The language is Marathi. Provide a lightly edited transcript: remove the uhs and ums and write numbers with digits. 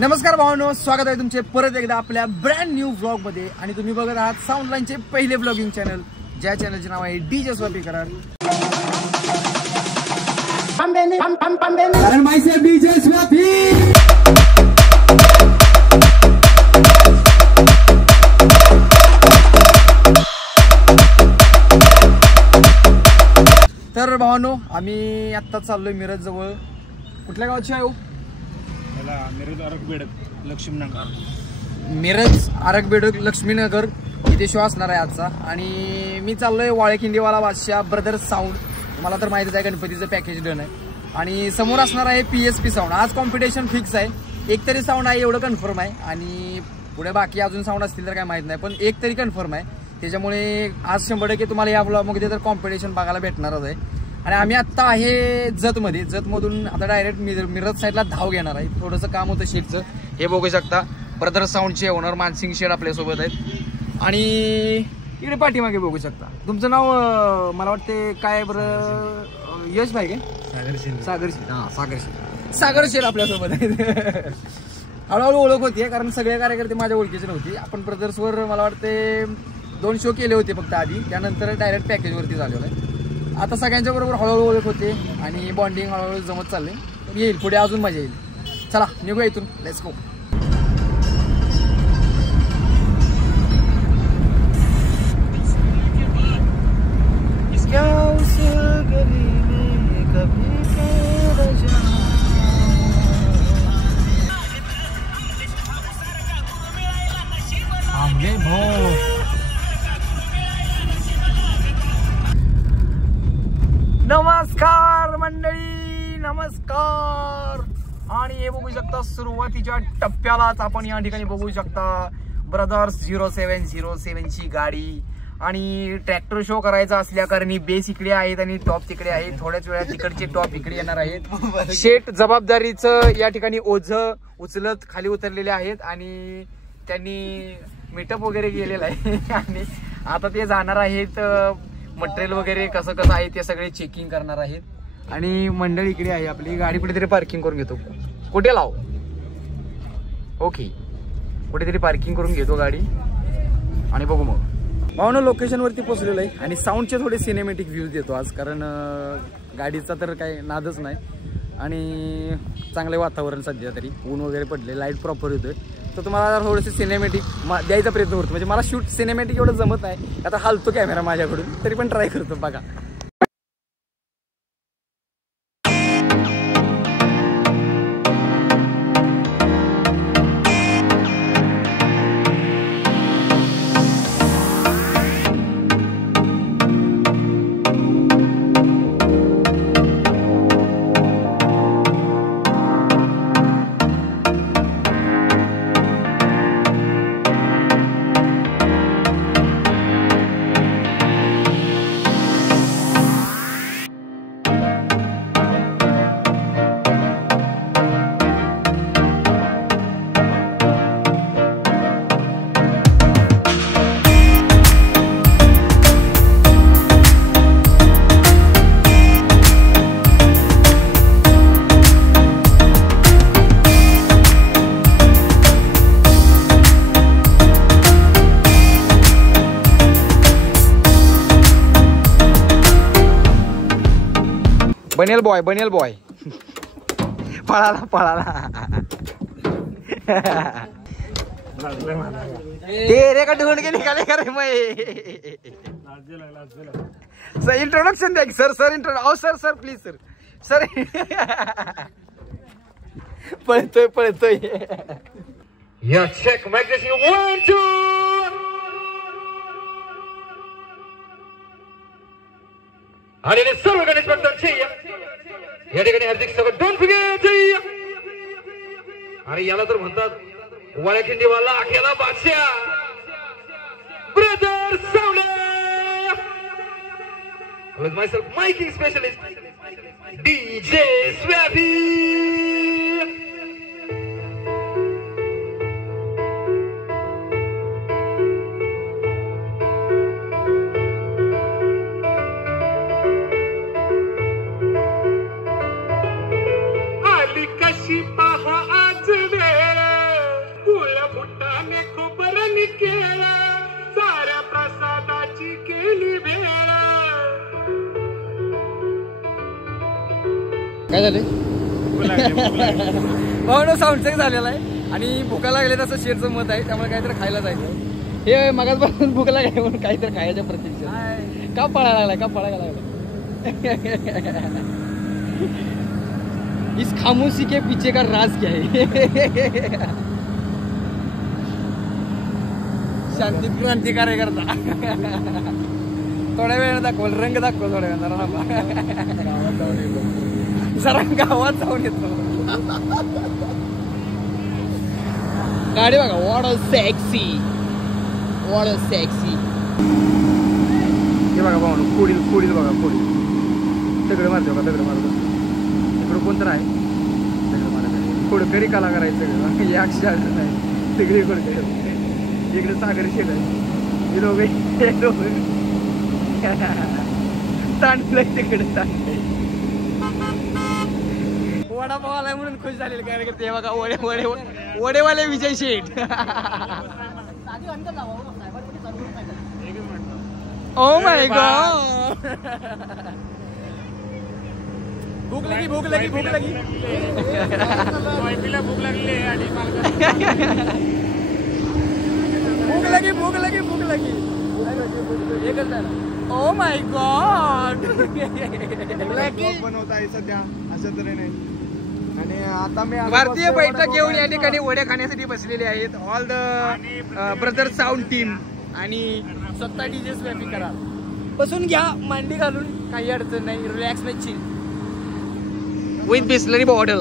नमस्कार भावांनो, स्वागत आहे तुमचे परत एकदा आपल्या ब्रँड न्यू व्लॉग मध्ये। आणि तुम्ही बघत आहात साऊंडलाईनचे पहिले व्लॉगिंग चॅनल, ज्या चॅनलचे नाव आहे डीजे स्वाती करार। कारण माहिती आहे डीजे स्वाती। तर भावांनो, आम्ही आता चाललोय मिरज जवळ। कुठल्या गावाची आहे हो? मिरज आरगबेडक लक्ष्मीनगर। मिरज आरगबेडक लक्ष्मीनगर इथे शो असणार आहे आजचा। आणि मी चाललोय वाळेखिंडीवाला बादशाह ब्रदर्स साऊंड। तुम्हाला तर माहितीच आहे, गणपतीचं पॅकेज डन आहे। आणि समोर असणार आहे PSP साऊंड। आज कॉम्पिटिशन फिक्स आहे, एक तरी साऊंड आहे एवढं कन्फर्म आहे। आणि पुढे बाकी अजून साऊंड असतील तर काय माहित नाही, पण एक तरी कन्फर्म आहे। त्याच्यामुळे आज 100% तुम्हाला या व्लॉगमध्ये तर कॉम्पिटिशन बघायला भेटणारच आहे। आणि आम्ही आत्ता आहे जतमध्ये, जतमधून आता डायरेक्ट मिरज साईडला धाव घेणार आहे। थोडंसं काम होतं शेडचं, हे बघू शकता। ब्रदर्स साऊंडचे ओनर मानसिंग शेड आपल्यासोबत आहेत। आणि इकडे पाठीमागे बघू शकता। तुमचं नाव मला वाटते काय बरं, यश भाई काय? सागर शेड आपल्यासोबत आहेत। हळूहळू ओळख होती, कारण सगळे कार्यकर्ते माझ्या ओळखीचे नव्हते। आपण ब्रदर्सवर मला वाटते 2 शो केले होते फक्त आधी, त्यानंतर डायरेक्ट पॅकेजवरती झालेलं आहे। आता सगळ्यांच्या बरोबर हळूहळू ओळख होते आणि बॉन्डिंग हळूहळू जमत चालले। येईल पुढे अजून मजा येईल। चला निघूया इथून, लेट्स गो। नमस्कार मंडळी, नमस्कार। आणि हे बघू शकता, सुरुवातीच्या टप्प्यालाच आपण या ठिकाणी बघू शकता ब्रदर्स 0707 ची गाडी। आणि ट्रॅक्टर शो करायचा असल्या कारणी बेस इकडे आहेत आणि टॉप तिकडे आहेत। थोड्याच वेळात तिकडचे टॉप इकडे येणार आहेत। शेट जबाबदारीचं या ठिकाणी ओझं उचलत खाली उतरलेले आहेत आणि त्यांनी मीटअप वगैरे केलेलं आहे। आणि आता ते जाणार आहेत, मटेरियल वगैरे कसं कसं आहे ते सगळे चेकिंग करणार आहेत। आणि मंडळी इकडे आहे आपली गाडी, कुठेतरी पार्किंग करून घेतो। कुठे लाव? ओके, कुठेतरी पार्किंग करून घेतो गाडी आणि बघू मग। भावना लोकेशन वरती पोहोचलेलो आहे आणि साऊंडचे थोडे सिनेमॅटिक व्ह्यूज देतो आज, कारण गाडीचा तर काही नादच नाही। आणि चांगले वातावरण सध्या तरी, ऊन वगैरे पडले, लाईट प्रॉपर होतोय, तर तुम्हाला थोडेसे सिनेमॅटिक द्यायचा प्रयत्न करतो। म्हणजे मला शूट सिनेमॅटिक एवढं जमत नाही, आता हालतो कॅमेरा माझ्याकडून, तरी पण ट्राय करतो बघा। बनेल बॉय पळाला ते रे का ढूंढ के निकाले का रे मैं। सर इंट्रोडक्शन द्या सर इंट्रोड सर प्लीज सर पळतोय या चेक मॅग्नेशियम 1 2 आणि सर्व गणेश भक्तांची या ठिकाणी हार्दिक स्वागत। Don't forget. आणि याला तर म्हणतात वाळेखिंडीवाला अखेला बादशाह brothers sound. With myself miking specialist DJ Swati. कशी पहा आज वेळ आईने खूप रणी केला साऱ्या प्रसादाची केली भेळ. काय झाले भावना साऊंड चेक झालेला आहे आणि भुका लागले तसं शेरचं मत आहे त्यामुळे काहीतरी खायला जायचं. हे मगाचपासून भूक लागली म्हणून काहीतरी खायच्या प्रतीक्षा का पळायला लागलाय का पळायला लागलाय. इस खामोशी के पीछे का राज क्या है. शांती क्रांती कार्यकर्ता थोड्या वेळानं दाखवल रंग दाखवल थोड्या वेळा जरा गावात जाऊन येतो. गाडी बघा what a sexy what a sexy. हे बघा भाऊ पुढील पुढील बघा पुढील दगड मारते बघा दगड मारतो इकडं कोणतं आहे दगड मारायचं खोडकरी कला करायचं सगळं हे अक्षर नाही सगळी खोडकरी इकडे सागर केलं हे लोक ताणलं तिकडे ताणलं. वडापाव आलाय म्हणून खुश झालेले कार्यकर्ते हे बघा वडे वडे वडेवाले विजय शेठ. ओ माय गॉड भूक लगी भूक लगी भूक लगी भूक लागली आणि भूक लगी भूक लगी भूक लगी. ओ माय गॉड बनवता आहे सध्या अशा तऱ्हेने. आणि आता मी भारतीय बैठक घेऊन या ठिकाणी वडे खाण्यासाठी बसलेले आहेत all the brother sound team आणि स्वतः डीजे स्वॅपिंग करा. बसून घ्या मांडी घालून काही अडचण नाही relax match with Bisleri bottle.